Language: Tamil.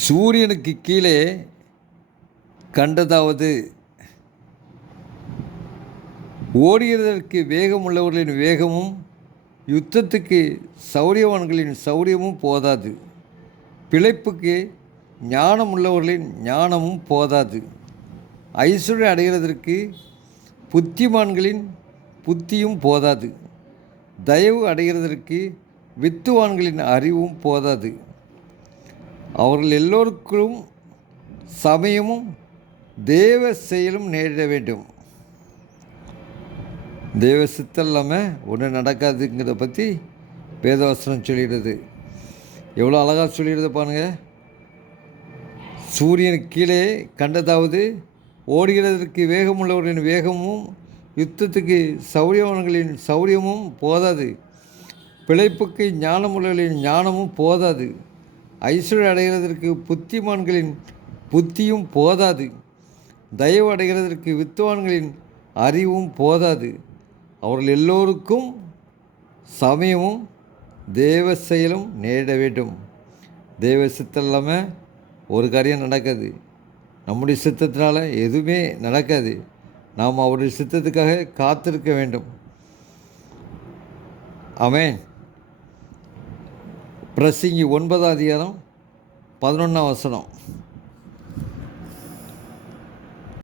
சூரியனுக்கு கீழே கண்டதாவது ஓடுகிறதற்கு வேகம் உள்ளவர்களின் வேகமும் யுத்தத்துக்கு சௌரியவான்களின் சௌரியமும் போதாது. பிழைப்புக்கு ஞானம் உள்ளவர்களின் ஞானமும் போதாது. ஐஸ்வர்யம் அடைகிறதற்கு புத்திமான்களின் புத்தியும் போதாது. தயவு அடைகிறதற்கு வித்துவான்களின் அறிவும் போதாது. அவர்கள் எல்லோருக்கும் சமயமும் தேவ செயலும் நேரிட வேண்டும். தேவ சித்தம் இல்லாமல் ஒன்றும் நடக்காதுங்கிறத பற்றி வேதவசனம் சொல்லிடுது. எவ்வளோ அழகாக சொல்லிடுது பாருங்க. சூரியன் கீழே கண்டதாவது ஓடுகிறதற்கு வேகமுள்ளவர்களின் வேகமும் யுத்தத்துக்கு சௌரியவன்களின் சௌரியமும் போதாது. பிழைப்புக்கு ஞானமுள்ளவர்களின் ஞானமும் போதாது. ஐஸ்வர்யம் அடைகிறதற்கு புத்திமான்களின் புத்தியும் போதாது. தயவு அடைகிறதற்கு வித்துவான்களின் அறிவும் போதாது. அவர்கள் எல்லோருக்கும் சமயமும் தேவ செயலும் நேரிட வேண்டும். தேவ சித்தம் இல்லாமல் ஒரு காரியம் நடக்காது. நம்முடைய சித்தத்தினால் எதுவுமே நடக்காது. நாம் அவருடைய சித்தத்துக்காக காத்திருக்க வேண்டும். அமேன் பிரசிங்கி ஒன்பதாம் அதிகாரம் பதினொன்றாம் வசனம்.